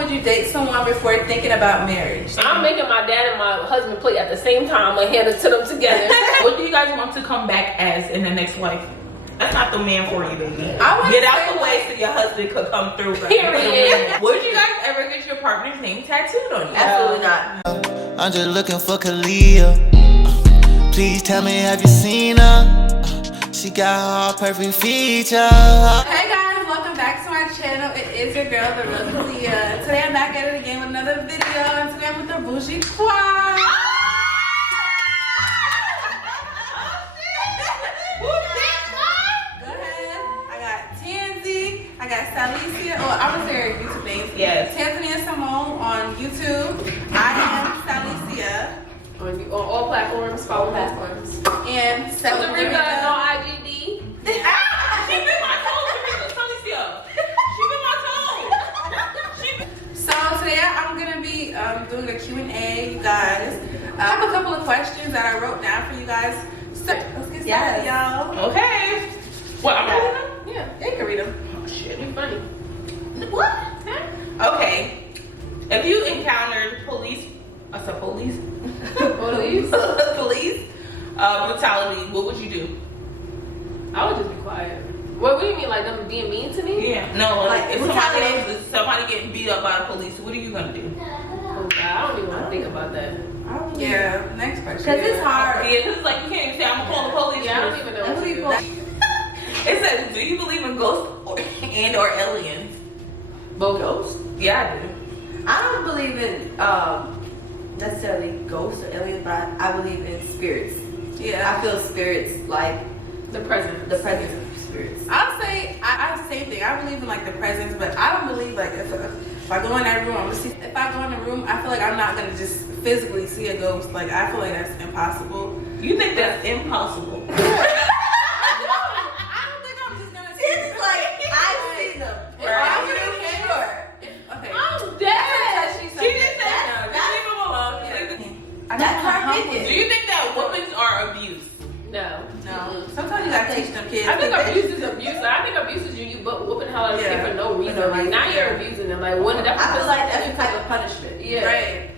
would you date someone before thinking about marriage? I'm making my dad and my husband play at the same time and hand it to them together. What do you guys want to come back as in the next life? That's not the man for you, baby. Get out the way so your husband could come through. Period. Would you guys ever get your partner's name tattooed on you? Absolutely not. I'm just looking for Kalia. Please tell me, have you seen her? She got all perfect features. Hey guys, welcome back to my channel. It is your girl, the real Kalia. Today I'm back at it again with another video, and today I'm with the bougie squad. I got Salicia, I'm gonna say her YouTube name. Yes. Tiffany and Simone on YouTube. I am Salicia. On all platforms, follow platforms. And Rica on IGD. She been my toes, Salicia. She been my toes. So today I'm gonna be doing a Q&A, you guys. I have a couple of questions that I wrote down for you guys. So let's get started, y'all. Okay. What, I'm reading them? Yeah, they can read them. Shit, be funny. What? Okay. If you encountered police brutality, what would you do? I would just be quiet. What do you mean, like them being mean to me? Yeah. No, like if somebody getting beat up by the police, what are you gonna do? Oh God, I don't even want to think about that. Yeah, next question. Because it's hard. Yeah, because it's like you can't even say I'm gonna call the police. Yeah, I don't even know what to do. It says, do you believe in ghosts and or aliens? Both ghosts? Yeah, I do. I don't believe in necessarily ghosts or aliens, but I believe in spirits. Yeah, I feel spirits like The presence of spirits. I'll say I the same thing. I believe in like the presence, but I don't believe like if I go in that room, if I go in the room, I feel like I'm not gonna just physically see a ghost. Like I feel like that's impossible. You think that's impossible? That's her opinion. Do you think that whoopings are abuse? No. Sometimes you gotta teach them kids. I think abuse is abuse. I think abuse is you whooping the hell out of them for no reason. Like now you're abusing them. Like what? I feel like that's a type of punishment. Yeah. Right.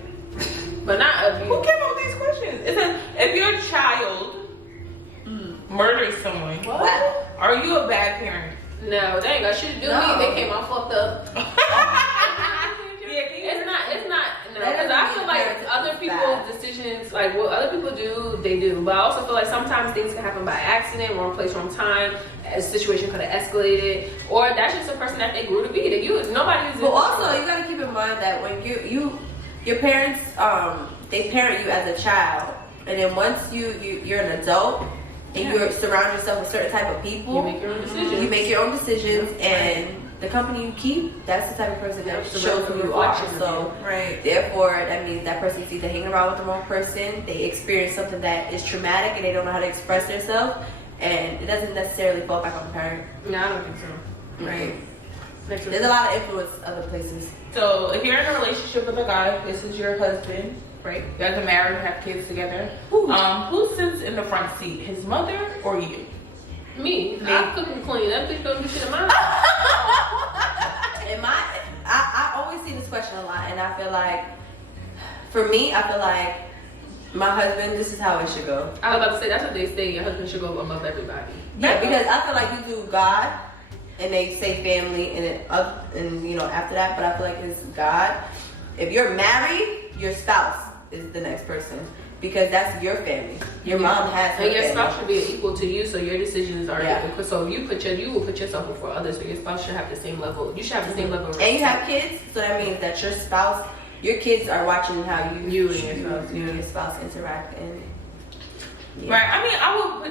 But not abuse. Who came up with these questions? It says, if your child murders someone, Wow. are you a bad parent? No, they ain't got shit to do with me. They came out fucked up. It's not. No, because I feel like other people's decisions, like what other people do, they do. But I also feel like sometimes things can happen by accident, wrong place, wrong time. A situation could have escalated, or that's just a person that they grew to be. That nobody is. But also, you gotta keep in mind that when your parents, they parent you as a child, and then once you're an adult and you surround yourself with certain type of people, you make your own decisions. You make your own decisions, and the company you keep, that's the type of person that shows who you are. So, therefore, that means that person is either hanging around with the wrong person, they experience something that is traumatic, and they don't know how to express themselves, and it doesn't necessarily fall back on the parent. No, I don't think so. Right. There's a lot of influence other places. So, if you're in a relationship with a guy, this is your husband, right? You guys are married, have kids together. Who sits in the front seat, his mother or you? Me. I cook and clean. That bitch don't do shit in mine. I always see this question a lot, and I feel like, for me, I feel like my husband, this is how it should go. I was about to say, that's what they say, your husband should go above everybody. Yeah, because I feel like you do God, and they say family, and then after that, but I feel like it's God. If you're married, your spouse is the next person. Because that's your family. Your mom has her and your family. spouse should be equal to you, so your decisions are equal. So you will put yourself before others, so your spouse should have the same level. You should have the same level of respect. And you have kids, so that means that your spouse, your kids are watching how you and your spouse interact. And right. I mean,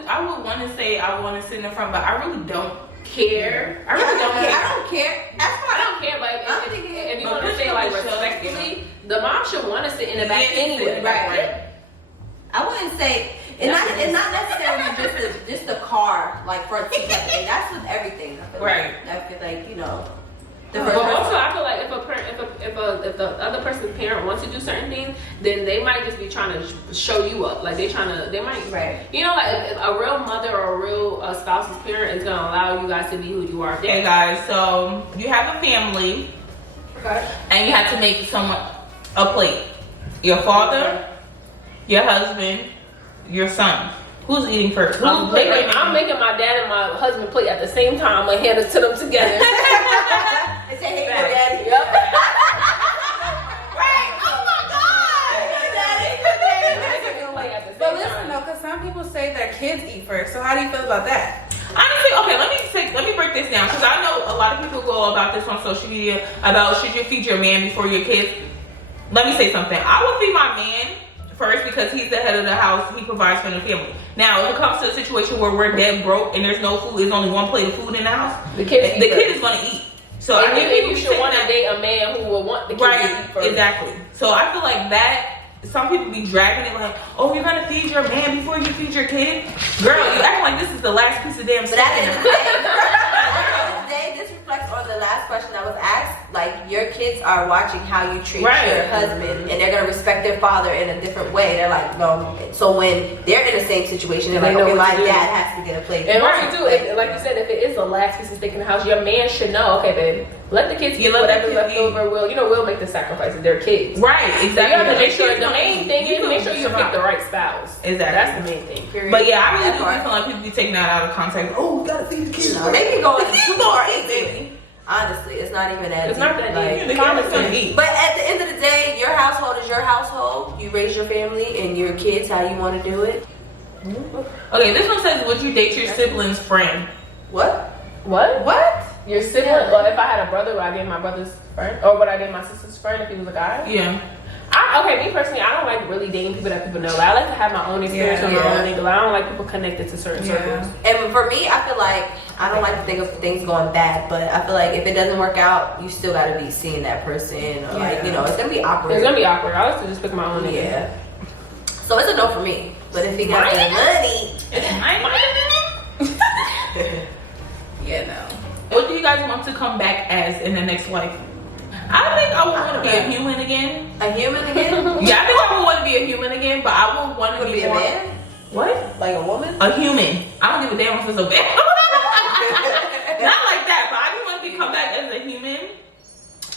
I would want to say I want to sit in the front, but I really don't care. I really don't care. I don't care. I don't care, but if you want to say like respectfully, the mom should want to sit in the back anyway. Right. I wouldn't say it's not necessarily just the car like front seat. That's with everything. I feel right. Like, I feel like But also, I feel like if the other person's parent wants to do certain things, then they might just be trying to show you up. Like they might, right? You know, like if a real mother or a real spouse's parent is gonna allow you guys to be who you are. Okay, guys. So you have a family. Okay. And you have to make someone a plate. Your father, your husband, your son. Who's eating first? I'm making my dad and my husband plate at the same time. I'm gonna hand it to them together. And say, hey, your daddy. Yep. Right. Oh my God. But listen though, because some people say their kids eat first. So how do you feel about that? Honestly, okay, let me break this down, because I know a lot of people go about this on social media about should you feed your man before your kids. Let me say something. I would feed my man first because he's the head of the house. He provides for the family. Now, if it comes to a situation where we're dead broke and there's no food, there's only one plate of food in the house, the kid is going to eat. So and I think you should want to date a man who will want the kid to eat first. Exactly. So I feel like that. Some people be dragging it like, oh, you're gonna feed your man before you feed your kid? Girl, you act like this is the last piece of damn But at the end of the day, this reflects on the last question that was asked. Like, your kids are watching how you treat your husband, and they're gonna respect their father in a different way. They're like, no. So when they're in the same situation, they're like, okay, my dad has to get a plate. And also too, like you said, if it is the last piece of steak in the house, your man should know, okay, babe, let the kids eat whatever's left over. We'll make the sacrifices. They're kids. Right, exactly. So you have to make sure the main thing is make sure you pick the right spouse. Exactly. That's the main thing. Period. But yeah, I really do feel like people be taking that out of context. Oh, we gotta feed the kids. No, they can go too far into it. Honestly, it's not even that deep. It's not that deep. Eat. But at the end of the day, your household is your household. You raise your family and your kids how you want to do it. Okay, this one says, would you date your sibling's friend? What? Your sibling? Well, if I had a brother, would I date my brother's friend? Or would I date my sister's friend if he was a guy? Yeah. Okay, me personally, I don't like really dating people that people know. I like to have my own experience with my own nigga. I don't like people connected to certain circles. And for me, I feel like I don't like to think of things going bad, but I feel like if it doesn't work out, you still gotta be seeing that person. Or like, you know, it's gonna be awkward. It's gonna be awkward. I like to just pick my own nigga. Yeah. So it's a no for me. But if he got the money, Yeah, no. What do you guys want to come back as in the next life? I think I would want to be a human again. A human again? Yeah, I think I would want to be a human again, but I would want to be a more. man? What? Like a woman? A human. I don't give a damn if it's a man. Not like that, but I just want to come back as a human.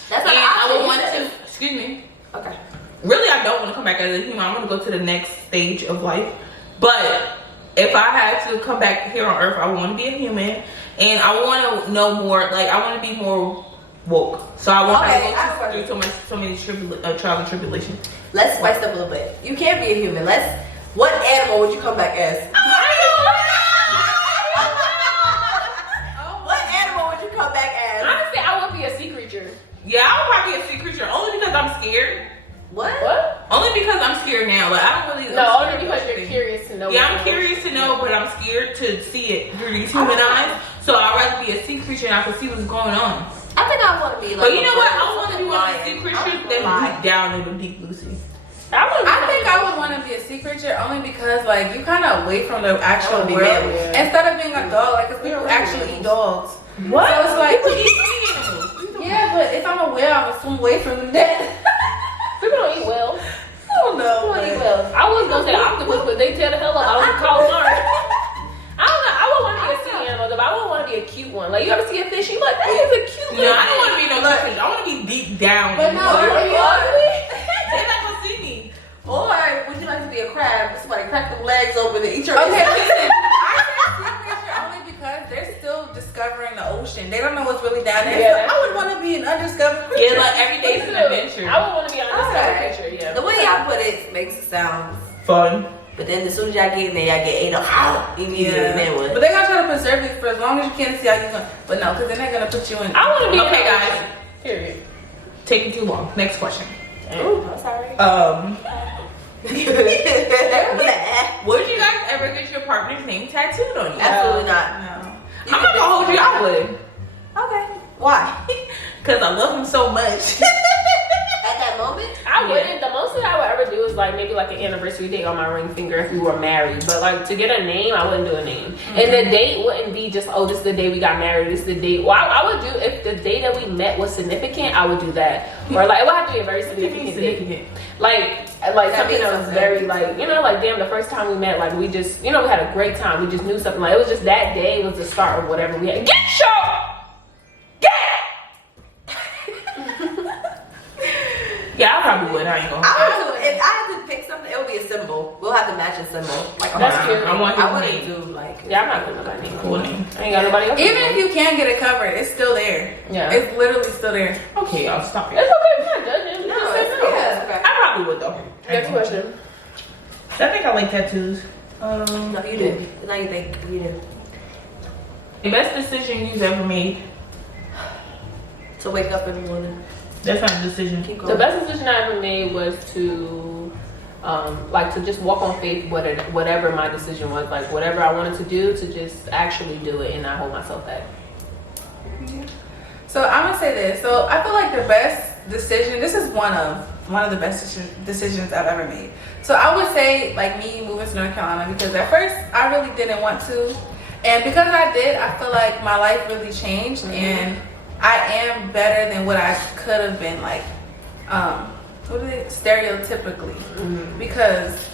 That's and not I would want to. Excuse me. Okay. Really, I don't want to come back as a human. I want to go to the next stage of life. But if I had to come back here on Earth, I want to be a human, and I want to know more. Like, I want to be more woke. So I want to go through so many trials and tribulations. Let's spice up a little bit. You can't be a human. What animal would you come back as? What animal would you come back as? Honestly, I would be a sea creature. Yeah, I would probably be a sea creature only because I'm scared. What? Only because I'm scared now. Like, I don't really. No, only because you're curious to know. Yeah, I'm curious to know, but I'm scared to see it through these human eyes. So I'd rather be a sea creature and I can see what's going on. I think I want to be like. But you know what? I want to be one of the sea creatures that deep down in the deep blue sea. I think I would want to be a sea creature only because, like, you kind of away from the actual world instead of being a dog. Like, 'cause people actually eat dogs. What? So it's like, people eat sea animals. Yeah, but if I'm a whale, I'm gonna swim away from them. Dead. People don't eat whales. I don't know. I was gonna say octopus, but they tear the hell up. I was calamari. I don't know. I would want to be a sea animal, but I wouldn't want to be a cute one. Like, you ever see a fish? You like, that is a cute one. No, I don't want to be no fish. I want to be deep down. But no, they're not gonna see me. Or would you like to be a crab? Somebody crack them legs open and eat your. Okay, listen. I say sea creature only because they're still discovering the ocean. They don't know what's really down there. Yeah, so I would want to be an undiscovered creature. Yeah, like every day's an adventure. I would want to be an undiscovered creature. Yeah. The way y'all put it makes it sound Fun. But then as soon as y'all get in there, y'all get ate up immediately. Then what? But they're gonna try to preserve it for as long as you can to see how you can. But no, because then they're gonna put you in. I want to be okay, guys. Period. Taking too long. Next question. Ooh, I'm sorry. Would you guys ever get your partner's name tattooed on you? Absolutely not. No. I'm not gonna hold you. I would. Okay. Why? Because I love him so much. At that moment? I wouldn't. The most that I would ever do is like maybe like an anniversary date on my ring finger if we were married. But like to get a name, I wouldn't do a name. Mm-hmm. And the date wouldn't be just, oh, this is the day we got married. This is the date. Well, I would do, if the day that we met was significant, I would do that. Or like it would have to be a very significant date. Like something that was very like, you know, like damn, the first time we met, like we just, you know, we had a great time. We just knew something. Like it was just that day was the start of whatever we had. Get short! Get! Yeah, I probably would. I ain't gonna. If I had to pick something, it would be a symbol. We'll have to match a symbol. Like That's cute. I want I his wouldn't name. do like. Yeah, I'm not doing nobody. Cool name. I ain't got nobody else. Even if you can get it covered, it's still there. Yeah. It's literally still there. Okay, y'all stop it. It's okay. We're not judging. No, it's okay. I probably would though. Next question. I think I like tattoos. No, you did. Now you think you did. The best decision you've ever made. To wake up every morning. That's not a decision. Keep The going. best decision I ever made was to, to just walk on faith. Whatever my decision was, like whatever I wanted to do, to just actually do it and not hold myself back. So I'm gonna say this. So I feel like the best decision. This is one of the best decisions I've ever made. So I would say like me moving to North Carolina, because at first I really didn't want to, and because I did, I feel like my life really changed, and I am better than what I could have been. Like, what are they stereotypically? Because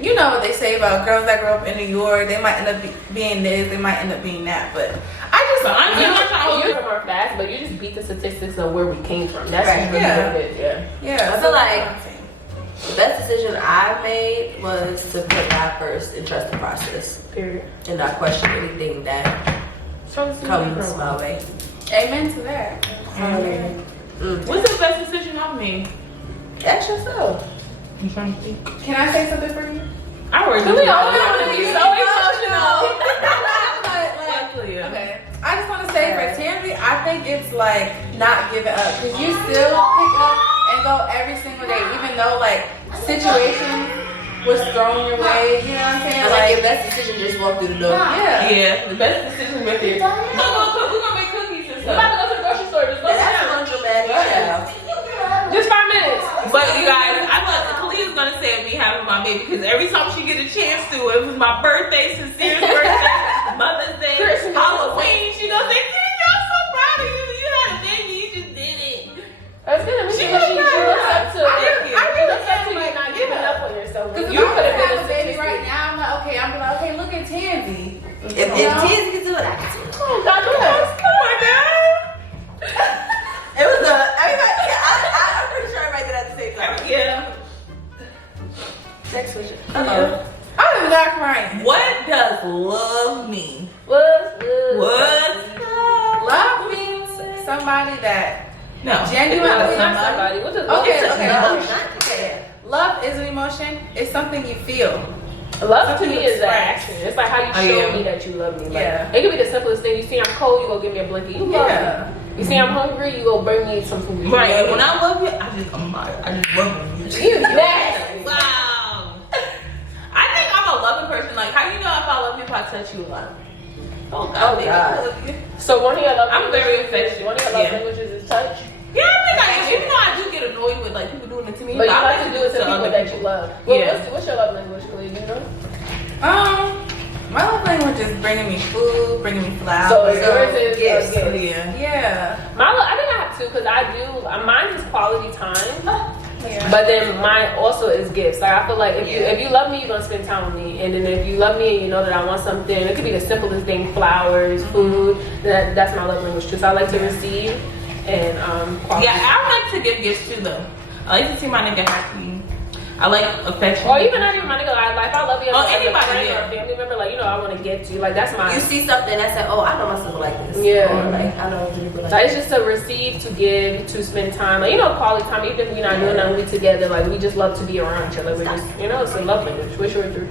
you know what they say about girls that grow up in New York, they might end up being this, they might end up being that. But You're from our fast, but you just beat the statistics of where we came from. That's Right. really what it is. yeah. I feel like the best decision I made was to put God first and trust the process. Period. And not question anything that comes my way. Amen to that. What's the best decision I've made? Ask yourself. I'm trying to think. Can I say something for you? I already We did. always want to be so emotional. Okay. I just want to say for Tammy, I think it's like not giving up, because you still pick up and go every single day, even though like situations was thrown your way. You know what I'm saying? I like your best decision, just walk through the door. Yeah. Yeah, the best decision right there. We're gonna make cookies and We're about to stuff. go to the grocery store. Just go That's down. undramatic. Just 5 minutes. But you guys, I thought Kalia's gonna say me having my baby, because every time she get a chance to, it was my birthday, Sincere's birthday, Mother's Day, Christmas. Halloween. She gonna say, "Sincere, I'm so proud of you. You had a baby. You just did it." That's good. I mean, she looks up to I you. really Looks up to am, you like, not giving up on yourself. Because if You I could could have have a been baby right now, I'm like, okay, I'm like, okay, look at Tansy. If Tiz can do it, I can do it. Oh, God bless. Oh my God. It was everybody. I'm pretty sure everybody did at the same time. Yeah. Next question. I am not crying. What does love mean? What's good? What? Love means somebody that No. genuinely. Not somebody. What does Okay. Love is an emotion. It's something you feel. Love to me is the Right. action. It's like how you show me that you love me. Like, Yeah. it could be the simplest thing. You see I'm cold, you go give me a blanket. You love Yeah. me. You see I'm hungry, you go bring me some food. Right. And when I love you, I just love you. You nasty. Wow. I think I'm a loving person. Like, how you know if I love you if I touch you a lot? Oh God. Oh, God. I love you. So one of your love I'm very affectionate. One of your love Yeah. languages is touch. Yeah, I think I am. Even though I do get annoyed with like people doing it to me, But you I like to do it to people other that you love. Well, Yeah. what's your love language, Khalid? You know? My love language is bringing me food, bringing me flowers. So yours is yes. gifts. Yeah. I think I have two, because I do. Mine is quality time. Yeah. But then mine also is gifts. Like I feel like if you love me, you're gonna spend time with me. And then if you love me and you know that I want something, it could be the simplest thing, flowers, food. That's my love language too. So I like to receive and quality. Yeah, I like to give gifts too though. I like to see my nigga happy. I like affection. Or even not even my nigga. Like if I love you as a anybody, friend yeah. or a family member, like I want to get you. Like that's my. You see something that said, "Oh, I know myself like this." Yeah. Or like I know people like Like it's just to receive, to give, to spend time. Like quality time. Even if we're not doing nothing, we together. Like we just love to be around each other. We're just it's a love language. What's your through?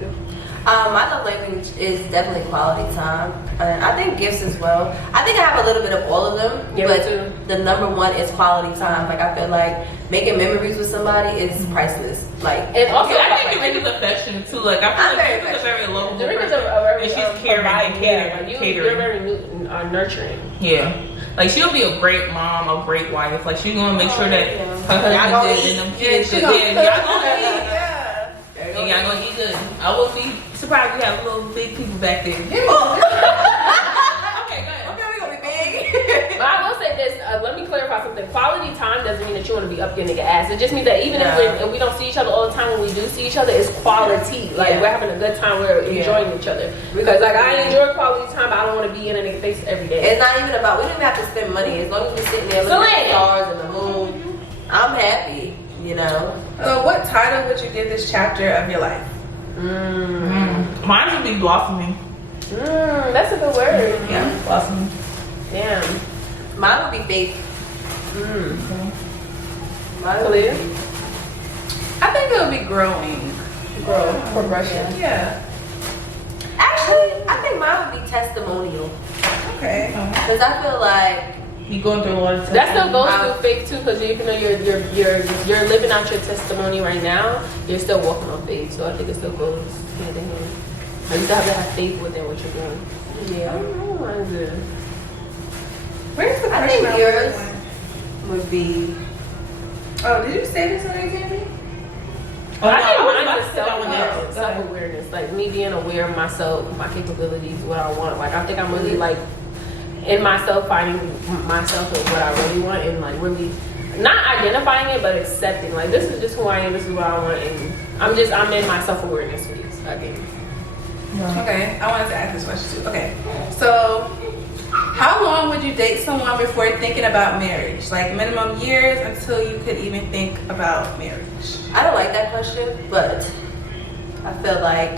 My love language is definitely quality time, and I think gifts as well. I think I have a little bit of all of them, Yeah, but me too. the number one is quality time. Like I feel like making memories with somebody is priceless. Like And also, I think Dorika's affectionate too. Like I feel I'm very like she's a very lovable Dorika's person. a very and she's caring and catering. You're very nurturing. Yeah. Like she'll be a great mom, a great wife. Like she's gonna make sure that her Y'all husband gonna and them Yeah, kids she is gonna there. cook. Y'all gonna eat. Yeah. And y'all gonna eat good. I will be surprised you have little big people back there. Okay, go ahead. Okay, we gonna be big. But I will say this, let me clarify something. Quality time doesn't mean that you want to be up your nigga ass. It just means that even if we don't see each other all the time, when we do see each other, it's quality. Like we're having a good time, we're enjoying each other. Because like I enjoy quality time, but I don't want to be in a nigga face every day. It's not even about. We don't even have to spend money as long as we're sitting there looking at the stars and the moon. I'm happy. You know. What title would you give this chapter of your life? Mine would be blossoming. That's a good word. Yeah, blossoming. Damn. Mine would be faith. Mine would Clear. be I think it would be growing. Growth, progression. Yeah. Actually, I think mine would be testimonial. Okay. Because I feel like You going through a lot of That still goes through faith too, because even though you're living out your testimony right now, you're still walking on faith. So I think it still goes hand in hand. Like, you still have to have faith within what you're doing. Yeah. I don't know why is it. Where's the I think personality yours one? would be. Oh, did you say this one, Xavier? I think was mine about is to say that one next. self-awareness. Like me being aware of myself, my capabilities, what I want. Like I think I'm really like in myself, finding myself and what I really want, and like really not identifying it, but accepting. Like this is just who I am. This is what I want, and I'm in my self-awareness phase. I think. Okay, I wanted to ask this question too. Okay, so how long would you date someone before thinking about marriage? Like minimum years until you could even think about marriage? I don't like that question, but I feel like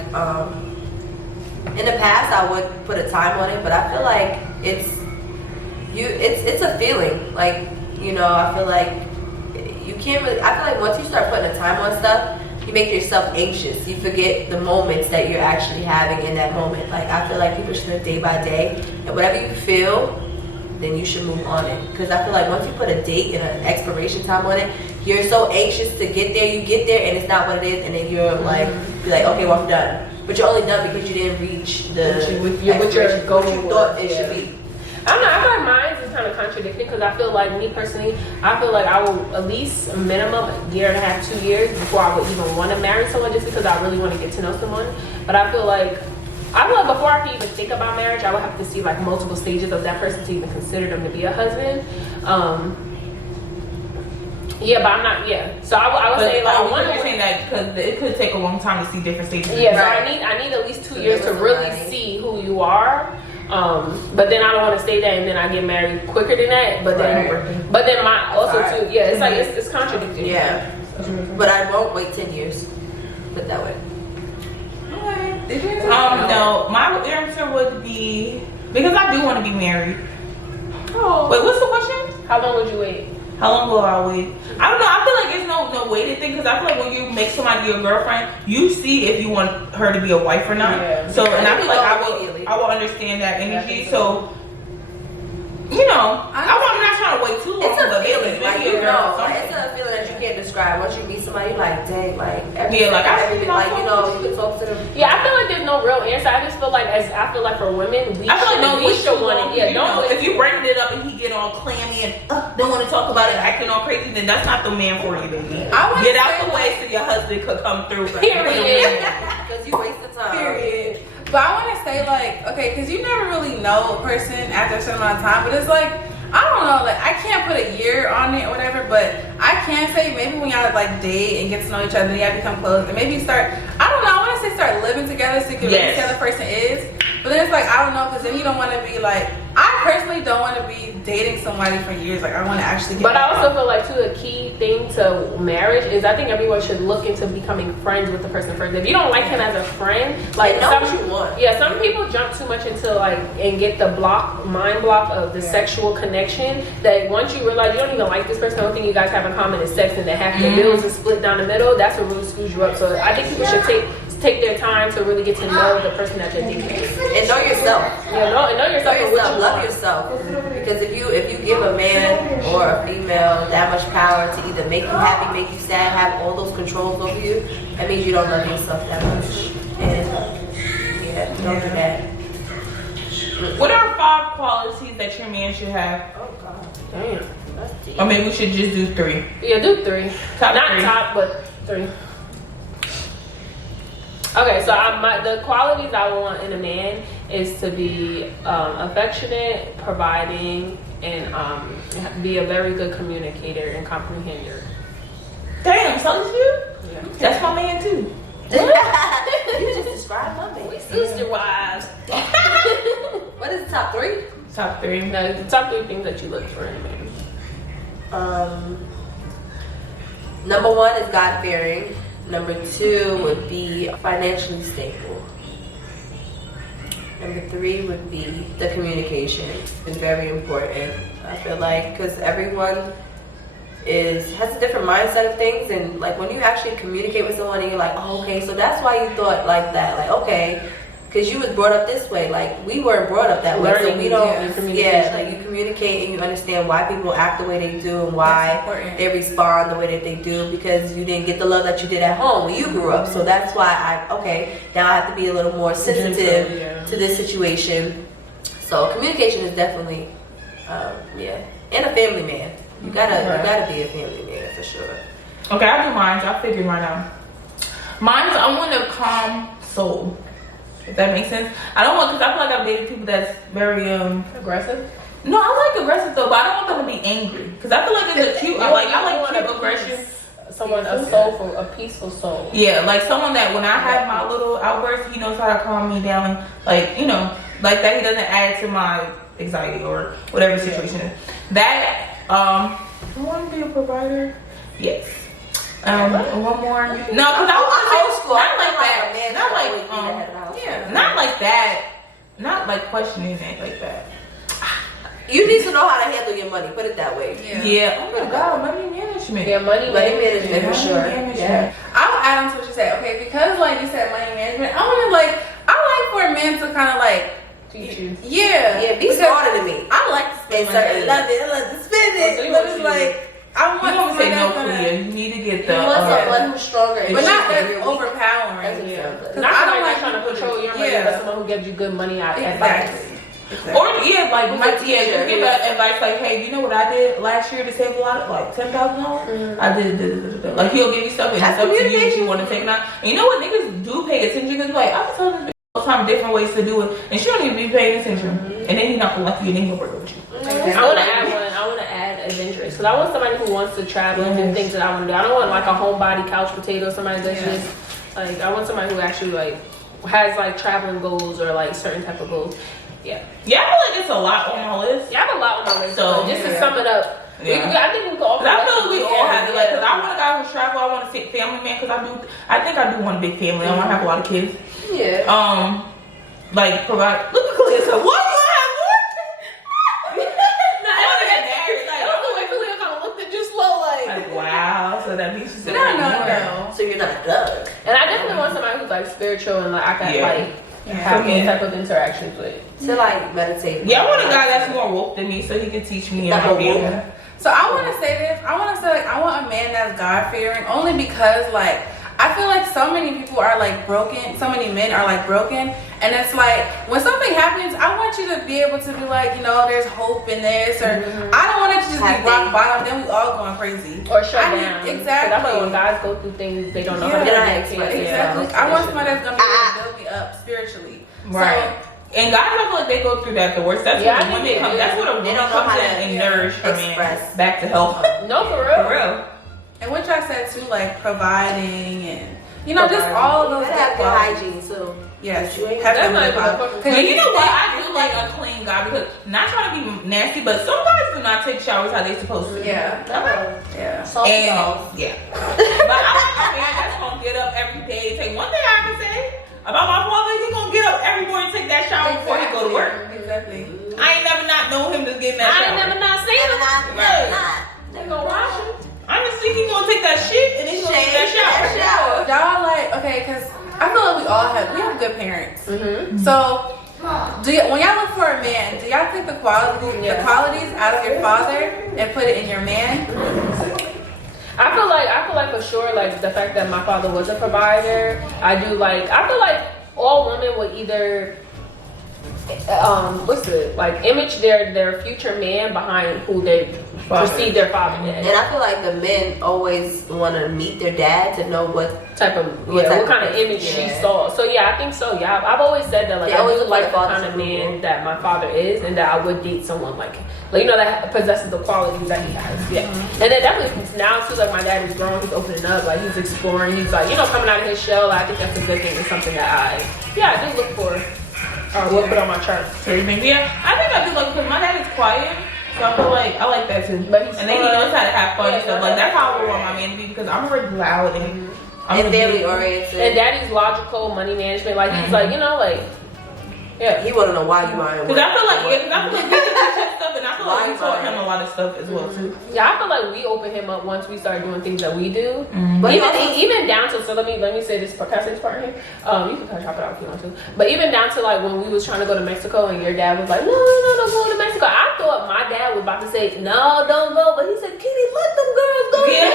in the past I would put a time on it, but I feel like it's a feeling. Like, you know, I feel like you can't really. I feel like once you start putting a time on stuff, you make yourself anxious. You forget the moments that you're actually having in that moment. Like I feel like people should live day by day, and whatever you feel, then you should move on it. Because I feel like once you put a date and an expiration time on it, you're so anxious to get there. You get there and it's not what it is, and then you're like, okay, well I'm done. But you're only done because you didn't reach the expiration goal what you thought it should be. I don't know. I feel like mine is kind of contradicting because I feel like me personally, I feel like I will at least a minimum a year and a half, 2 years before I would even want to marry someone, just because I really want to get to know someone. But I feel like before I can even think about marriage, I would have to see like multiple stages of that person to even consider them to be a husband. Yeah, but I'm not. Yeah, so I would say like you're saying that because it could take a long time to see different stages. Yeah, Right. So I need at least 2 years to really see who you are. But then I don't want to stay there and then I get married quicker than that. But then my also too. Yeah, it's like it's contradictory. Yeah, but I won't wait 10 years. Put that way. No, my answer would be because I do want to be married. Oh. Wait, what's the question? How long would you wait? How long will I wait? I don't know. I feel like it's no waiting thing because I feel like when you make somebody your girlfriend, you see if you want her to be a wife or not. Yeah. So, and I feel like immediately. I will understand that energy. So, you know, I'm not trying to wait too long. It's a but feeling, maybe like a you girl or know, something. it's a feeling that you can't describe. Once you meet somebody, you're like, dang, like Yeah, like, everything, like you know, you can talk to them. Yeah, I feel like there's no real answer. I just feel like for women, we should want to. Yeah, don't. If you bring it up and he get all clammy and don't want to talk about it, acting all crazy, then that's not the man for you, baby. Get out the way so your husband could come through. Period. Because you waste the time. Period. But I want to say like, okay, because you never really know a person after a certain amount of time, but it's like, I don't know, like I can't put a year on it or whatever, but I can say maybe when y'all like date and get to know each other, y'all become close, and maybe start, I don't know, I want to say start living together so you can really see how the person is. But then it's like, I don't know, because then you don't want to be like, I personally don't want to be dating somebody for years. Like I want to actually get But I also feel like too, a key thing to marriage is I think everyone should look into becoming friends with the person first. If you don't like him as a friend, like know what you want. Yeah, some people jump too much into like and get the mind block of the sexual connection that once you realize you don't even like this person, the only thing you guys have in common is sex, and that half your bills is split down the middle. That's what really screws you up. So I think people should take their time to really get to know the person that they're dating. And know yourself. Yeah, know yourself. And what you Love want. yourself. Because if you give a man or a female that much power to either make you happy, make you sad, have all those controls over you, that means you don't love yourself that much. And yeah, don't do that. What are 5 qualities that your man should have? Oh God. Damn, that's deep. Or maybe we should just do 3. Yeah, do 3. Top Not 3. top, but 3. Okay, so the qualities I want in a man is to be affectionate, providing, and be a very good communicator and comprehender. Damn, so is you? Yeah. That's my man too. You just described my man. Sister wives. What is the top 3? Top 3. No, the top 3 things that you look for in a man. Number 1 is God-fearing. Number 2 would be financially stable. Number 3 would be the communication. It's very important. I feel like because everyone has a different mindset of things, and like when you actually communicate with someone and you're like, oh, okay, so that's why you thought like that. Like, okay, because you was brought up this way. Like, we weren't brought up that way, so we don't. Like you communicate and you understand why people act the way they do and why they respond the way that they do, because you didn't get the love that you did at home when you grew up. So that's why now I have to be a little more sensitive to this situation. So communication is definitely, and a family man. You gotta be a family man for sure. Okay, I'll do mine. I'll figure mine out. Mine's, I want a calm soul. If that makes sense. I don't want, because I feel like I've dated people that's very aggressive. No, I like aggressive though, but I don't want them to be angry. Because I feel like it's a cute. I like cute aggression. Someone, a peaceful soul. Yeah, like someone that when I have my little outburst, he knows how to calm me down. Like, you know, like that he doesn't add to my anxiety or whatever situation is. That, I want to be a provider. Yes. One more. No, because I want old school. Not like that. Not like not like that. Not like questioning it like that. You need to know how to handle your money. Put it that way. Yeah. Oh my God, money management. Yeah, money management for sure. Yeah. I'll add on to what you said. Okay, because like you said, money management. I like for a man to kind of like teach you. Yeah, be smarter than me. I like to spend certain love it. I love to spend it, but it's like I want to say no, Clea. You need to get the. You want someone who's stronger, but not that's overpowering. Not someone that's trying to control your money, but someone who gives you good money out. Exactly. Or just give advice like, hey, you know what I did last year to save a lot, like $10,000. I did. Like he'll give you stuff and it's up to you if you want to take it out. And you know what, niggas do pay attention, because like I'm telling this all the time different ways to do it, and she don't even be paying attention. And then he's not gonna like you, and then he'll break up with you. I want to add one. I want to add adventurous, because I want somebody who wants to travel and do things that I want to do. I don't want like a homebody couch potato. Somebody that's just like, I want somebody who actually like has like traveling goals or like certain type of goals. Yeah, I feel like it's a lot on my list. Yeah, I have a lot on my list. So just to sum it up, I think we can all. I feel like we all have to like, because I want a guy who's travel. I want a family man, because I think I do want a big family. I want to have a lot of kids. Yeah. Like provide. Look at Clea said, what? You want to have more? Like, wow, so that means she's no. So you're not a thug. And I definitely want somebody who's like spiritual and like I can like have any type of interactions with. To like meditate. Yeah, I want a guy that's more woke than me, so he can teach me and my family. So I want to say this. I want to say like I want a man that's God fearing, only because like I feel like so many people are like broken. So many men are like broken, and it's like when something happens, I want you to be able to be like, you know, there's hope in this, or I don't want it to just be rock bottom. Then we all going crazy or shut down. Exactly. I feel like when guys go through things, they don't know how to exactly. I want somebody that's gonna be able to build me up spiritually. Right. And guys, I feel like they go through that the worst. That's what a woman comes. That's what a woman comes in and nourish her man back to health. No, for real. For real. And what y'all said too, like providing and you know, just all of those good hygiene too. Yes, you ain't have But you know what? I do like a clean guy, because not trying to be nasty, but some guys do not take showers how they supposed to. Yeah. Yeah. Salt and yeah. But I like a man that's gonna get up every day. Take one thing I can say about my father, he's gonna get up every morning and take that shower before he go to work. Exactly. I ain't never not known him to get in that shower. I ain't never not seen him. They gonna wash him. Honestly, he's gonna take that shit and then he's gonna take that shower. Y'all like, okay, because I feel like we have good parents. So when y'all look for a man, do y'all take the qualities out of your father and put it in your man? I feel like for sure, like the fact that my father was a provider, I feel like all women would either image their future man behind who they perceive their father as. And I feel like the men always want to meet their dad to know what kind of image she saw. So yeah, I think so. Yeah, I've always said that. Like I always like the kind of man that my father is, and that I would date someone like you know, that possesses the qualities that he has. Yeah, and then definitely now too, like my dad is grown, he's opening up, like he's exploring, he's like, you know, coming out of his shell. I think that's a good thing. It's something that I do look for. We'll put on my chart. Yeah, I think I do like, because my dad is quiet, So I feel like I like that too. But he's and then he knows how to have fun Yeah, and stuff. Like that's how I would want my man to be because I'm really loud and I'm And family oriented. And daddy's logical, money management. Like he's like, you know, like yeah. He wanna know why you buying. Because I feel like we can teach stuff, and I feel like we taught him a lot of stuff as well too. Yeah, I feel like we open him up once we start doing things that we do. But Even down to, so let me say this, can I say this part here? You can chop it out if you want to. But even down to like when we was trying to go to Mexico and your dad was like, no, don't go to Mexico. I thought my dad was about to say, no, don't go. But he said, Kitty, let them girls go. Yeah.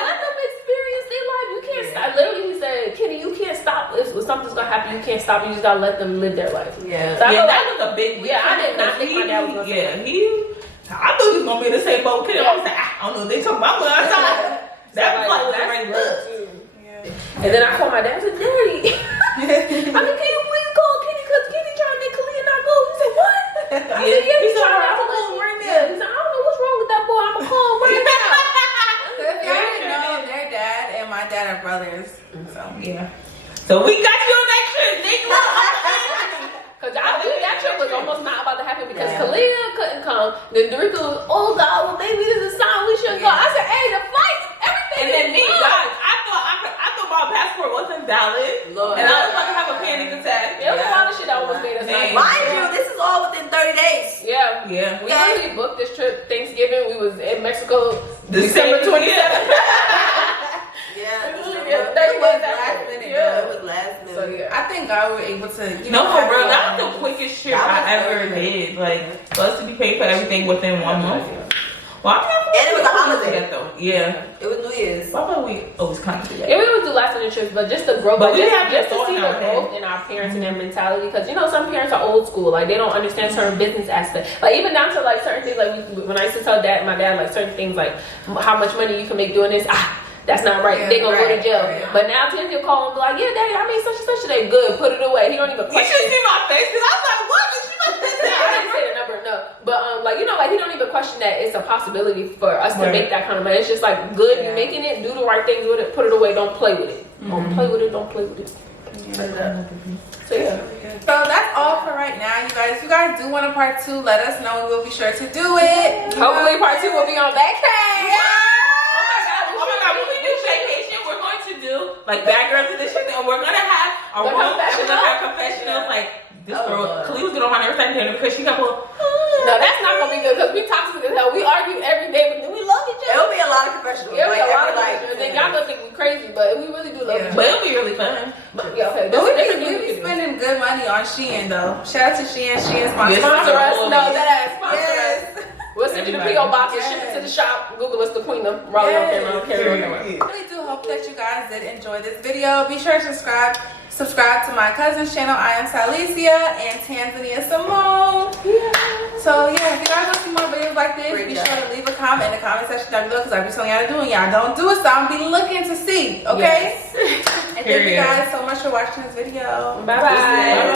Let them experience their life. You can't stop. Literally, he said, Kitty, you can't stop. If something's gonna happen, you can't stop. You just gotta let them live their life. Yeah. So Yeah, that was a big leap. Yeah, I did not think my dad was gonna say that. I thought he was gonna be in the same boat. Kid, I was like, I don't know. They talking about what I thought. That was like what I looked. And then I called my dad and said, Daddy, I mean, can you please call Kitty because Kitty trying to make Khalil not go. He said, what? I said, yeah, he's trying to go right now. He said, I don't know what's wrong with that boy. I'm gonna call him right now. So if y'all didn't know, their dad and my dad are brothers. So yeah. So we got you on that trip, nigga. Because I think that trip was almost not about to happen because Khalil couldn't come. Then Dorica was, oh God, well maybe this is a sign we should go. I said, hey, the flight, everything. And then me, guys, I thought my passport wasn't valid, Lord. and I was about to have a panic attack. There was a lot of shit that almost made us not. Mind you, this is all within 30 days. Yeah. Yeah. We literally booked this trip Thanksgiving. We was in Mexico December 27th. Yeah. it was last minute. It was last minute. So yeah. I think God was able to. No, for real, that was the quickest trip I ever did. Like, for us to be paid for everything within 1 month. Well, And it was a holiday. though. Yeah. It was New Year's. Why don't we always kind of do that? Yeah, we would do last minute trips, but just the growth, But we just, have just to to see the thought in our growth in our parents and their mentality, because you know some parents are old school, like they don't understand certain business aspects, like even down to like certain things, like when I used to tell my dad like certain things, like how much money you can make doing this. That's not right. Yeah, They gonna go to jail. Right. But now Tim will call and be like, yeah, daddy, I made such and such today. Good, put it away. He don't even You question. should see my face because I was like, what? Did she not say I that? didn't say the number, no. But like you know, like he don't even question that it's a possibility for us to Right. make that kind of money. It's just like good, you making it, do the right things with it, put it away, don't play with it. Don't play with it, don't play with it. So yeah. So that's all for right now, you guys. If you guys do want a part 2, let us know and we'll be sure to do it. Hopefully part 2 will be on that case. Oh my god, when we do vacation, we're going to do like bad girls edition, and we're gonna have our own confessionals. Like this girl, Khalil's get on my nerves right there because she got pulled. No, that's not gonna be good because we toxic as hell. We argue every day, but we love each other. It'll be a lot of confessionals. It'll be a lot of like, confessions. And y'all gonna think we crazy, but we really do love each But other. it'll be really fun. Yeah, okay. But we Different be spending good money on Shein though. Shout out to Shein. Shein Yes, Sponsor us. Yes. No, that ass sponsor us. Yes. We'll send you the P.O. box and ship it to the shop. Google us the Queen of Raleigh on camera. I really do hope that you guys did enjoy this video. Be sure to subscribe to my cousin's channel. I am Salicia and Tanzania Simone. So yeah, if you guys want to see more videos like this, be sure to leave a comment in the comment section down below because I'll be telling y'all to do it. Y'all don't do it, so I'll be looking to see. Okay? Yes. And thank you guys so much for watching this video. Bye-bye.